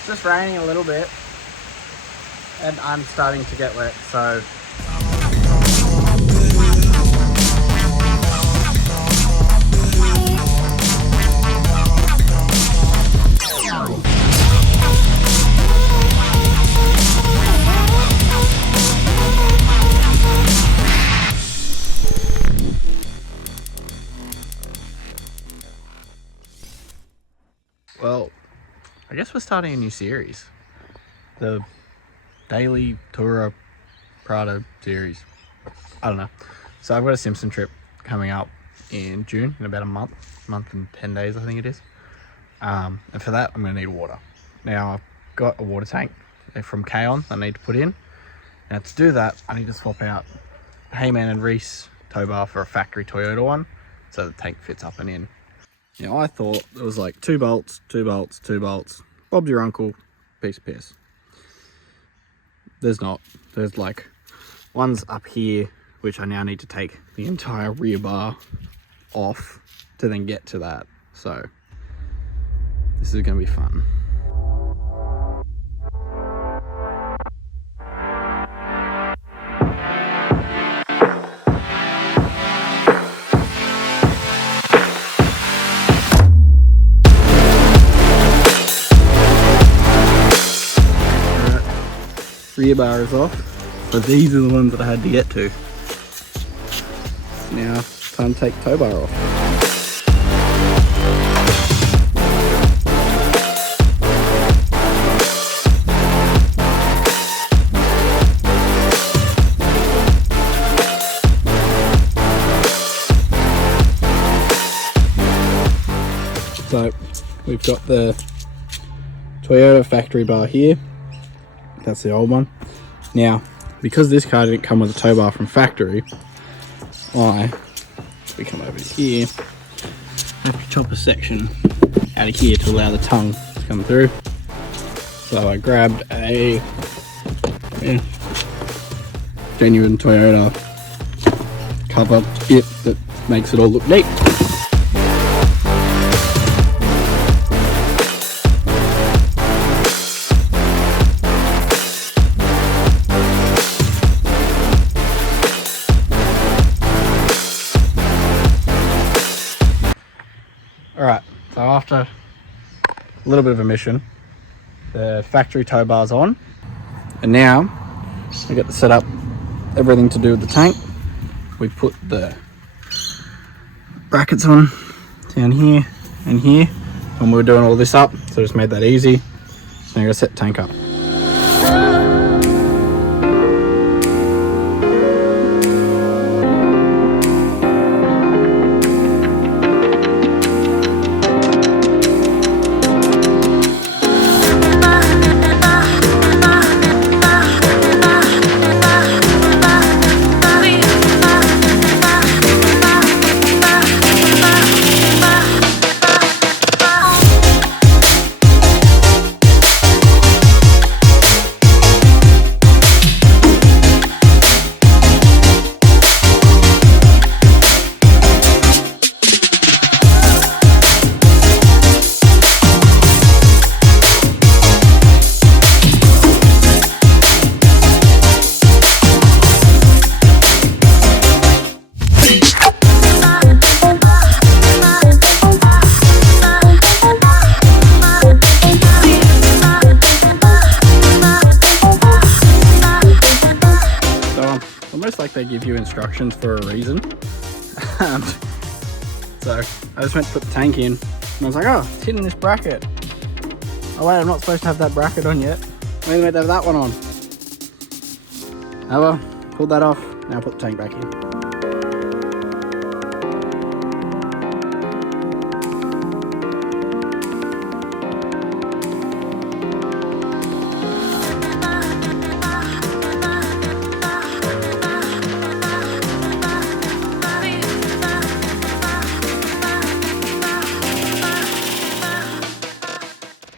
It's just raining a little bit and I'm starting to get wet, so well, I guess we're starting a new series. The Daily Tour Prado series. I don't know. So I've got a Simpson trip coming up in June, in about a month and 10 days, I think it is. And for that, I'm going to need water. Now, I've got a water tank from Kaon I need to put in. Now, to do that, I need to swap out Heyman and Reese tow bar for a factory Toyota one, so the tank fits up and in. Now, I thought it was like 2 bolts, 2 bolts, 2 bolts. Bob's your uncle, piece of piss. There's not. There's like ones up here, which I now need to take the entire rear bar off to then get to that. So this is going to be fun. Rear bar is off, but these are the ones that I had to get to. Now, time to take tow bar off. So, we've got the Toyota factory bar here. That's the old one. Now, because this car didn't come with a tow bar from factory, we come over here, I have to chop a section out of here to allow the tongue to come through. So I grabbed a genuine Toyota cover bit that makes it all look neat. Alright, so after a little bit of a mission, the factory tow bar's on, and now we get to set up everything to do with the tank. We put the brackets on down here and here when we were doing all this up, so just made that easy. So I'm going to set the tank up. Like they give you instructions for a reason. So I just went to put the tank in and I was like, oh, it's hitting this bracket. Oh wait, I'm not supposed to have that bracket on yet. I'm only meant to have that one on. Oh well, pulled that off. Now put the tank back in.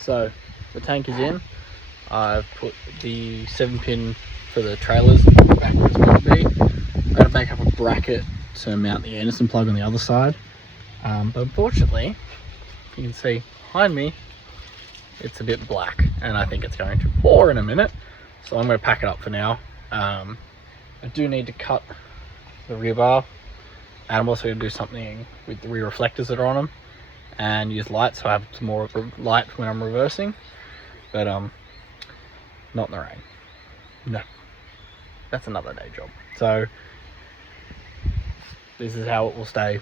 So the tank is in. I've put the 7-pin for the trailers back where it's meant to be. I've got to make up a bracket to mount the Anderson plug on the other side. But unfortunately, you can see behind me, it's a bit black and I think it's going to pour in a minute. So I'm going to pack it up for now. I do need to cut the rear bar, and I'm also going to do something with the rear reflectors that are on them and use lights so I have some more light when I'm reversing, but not in the rain. No, that's another day job. So this is how it will stay,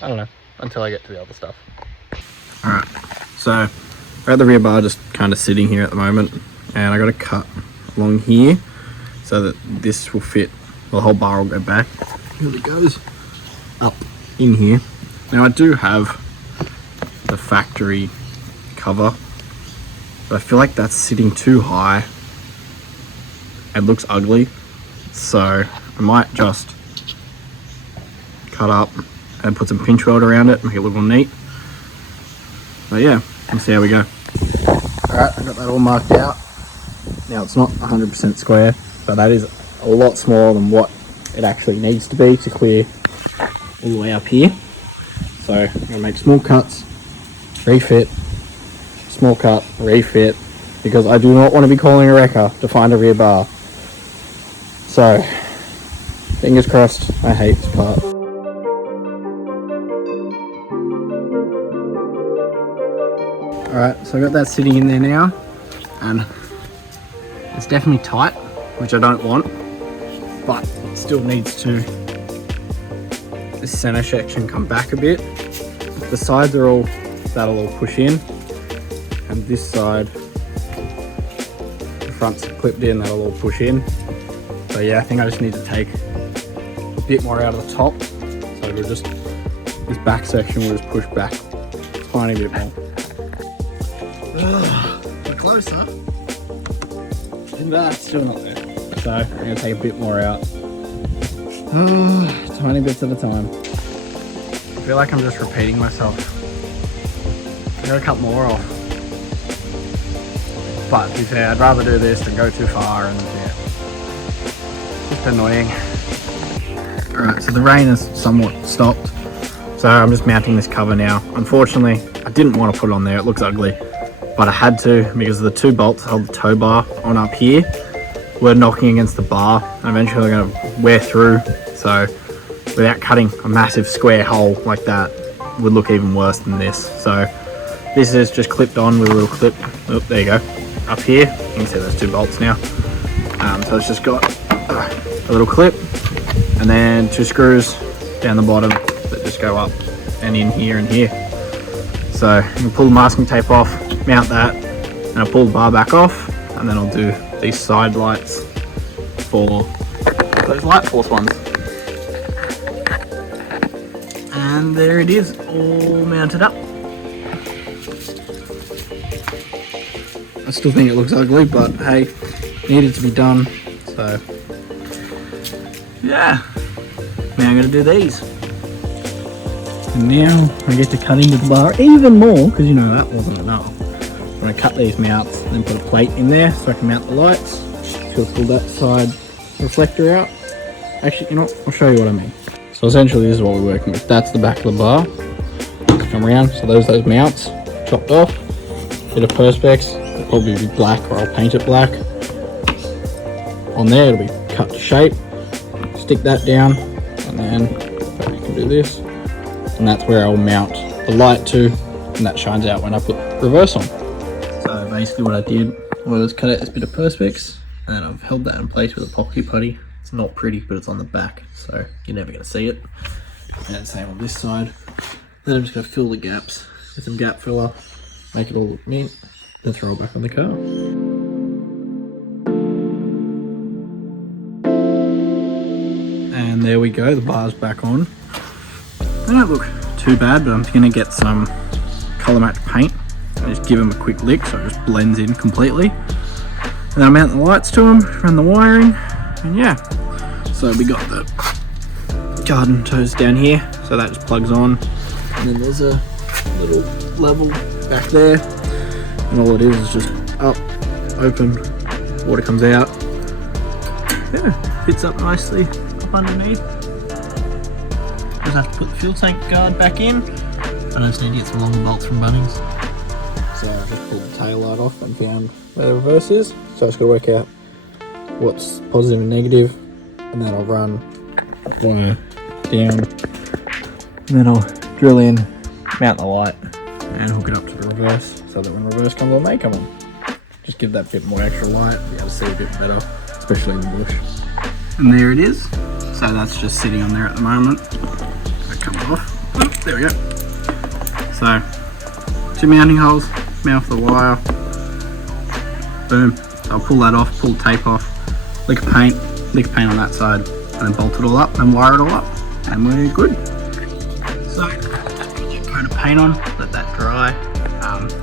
I don't know, until I get to the other stuff. Alright, so I got the rear bar just kind of sitting here at the moment, and I got to cut along here so that this will fit, the whole bar will go back. Here it goes, up in here. Now I do have the factory cover, but I feel like that's sitting too high. It looks ugly, so I might just cut up and put some pinch weld around it, make it look all neat. But yeah, we'll see how we go. Alright, I got that all marked out. Now it's not 100% square, but that is a lot smaller than what it actually needs to be to clear all the way up here. So I'm going to make small cuts, refit, small cut, refit, because I do not want to be calling a wrecker to find a rear bar. So, fingers crossed, I hate this part. Alright, so I got that sitting in there now, and it's definitely tight, which I don't want, but it still needs to, this center section come back a bit. The sides are all, that'll all push in, and this side, the front's clipped in, that'll all push in. So yeah, I think I just need to take a bit more out of the top, so it'll just, this back section will just push back a tiny bit more. We're closer. That's still not there. So I'm going to take a bit more out. Tiny bits at a time. I feel like I'm just repeating myself. I gotta cut more off. But to be fair, I'd rather do this than go too far, and yeah, just annoying. Alright, so the rain has somewhat stopped. So I'm just mounting this cover now. Unfortunately, I didn't want to put it on there, it looks ugly. But I had to because the two bolts hold the tow bar on up here were knocking against the bar, and eventually they're going to wear through. So without cutting a massive square hole like that would look even worse than this. So this is just clipped on with a little clip. Oh, there you go. Up here, you can see those two bolts now. So it's just got a little clip and then two screws down the bottom that just go up and in here and here. So you can pull the masking tape off, mount that, and I'll pull the bar back off, and then I'll do these side lights for those light force ones. And there it is, all mounted up. I still think it looks ugly, but hey, needed to be done. So yeah, now I'm gonna do these. And now I get to cut into the bar even more, because you know that wasn't enough. I'm going to cut these mounts and then put a plate in there so I can mount the lights. So I'll pull that side reflector out. Actually, you know what? I'll show you what I mean. So essentially this is what we're working with. That's the back of the bar. Come around, so those mounts chopped off. Bit of perspex, it'll probably be black, or I'll paint it black. On there it'll be cut to shape. Stick that down, and then I can do this. And that's where I'll mount the light to, and that shines out when I put reverse on. So basically what I did was cut out this bit of perspex, and then I've held that in place with a pocky putty. It's not pretty, but it's on the back, so you're never going to see it. And same on this side. Then I'm just going to fill the gaps with some gap filler, make it all look neat, then throw it back on the car. And there we go, the bar's back on. They don't look too bad, but I'm going to get some colour match paint and just give them a quick lick so it just blends in completely. And then I mount the lights to them, run the wiring, and yeah. So we got the garden hose down here, so that just plugs on. And then there's a little level back there, and all it is just up, open, water comes out. Yeah, fits up nicely up underneath. Just have to put the fuel tank guard back in. I just need to get some longer bolts from Bunnings. So I just pulled the tail light off and found where the reverse is. So I just got to work out what's positive and negative, and then I'll run wire down, and then I'll drill in, mount the light, and hook it up to the reverse, so that when reverse comes on, they come on. Just give that bit more extra light, be able to see a bit better, especially in the bush. And there it is. So that's just sitting on there at the moment. It comes off. Oh, there we go. So 2 mounting holes, mount the wire. Boom. So I'll pull that off, pull the tape off, lick of paint on that side, and then bolt it all up and wire it all up, and we're good. So just put that coat of paint on, let that dry.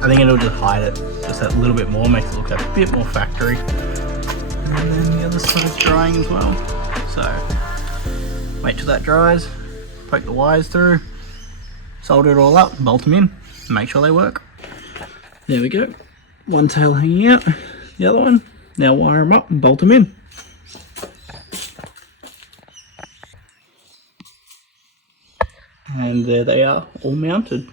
I think it'll just hide it just a little bit more, makes it look a bit more factory. And then the other side's drying as well. So wait till that dries, poke the wires through, solder it all up, bolt them in, and make sure they work. There we go. One tail hanging out, the other one. Now wire them up and bolt them in. And there they are, all mounted.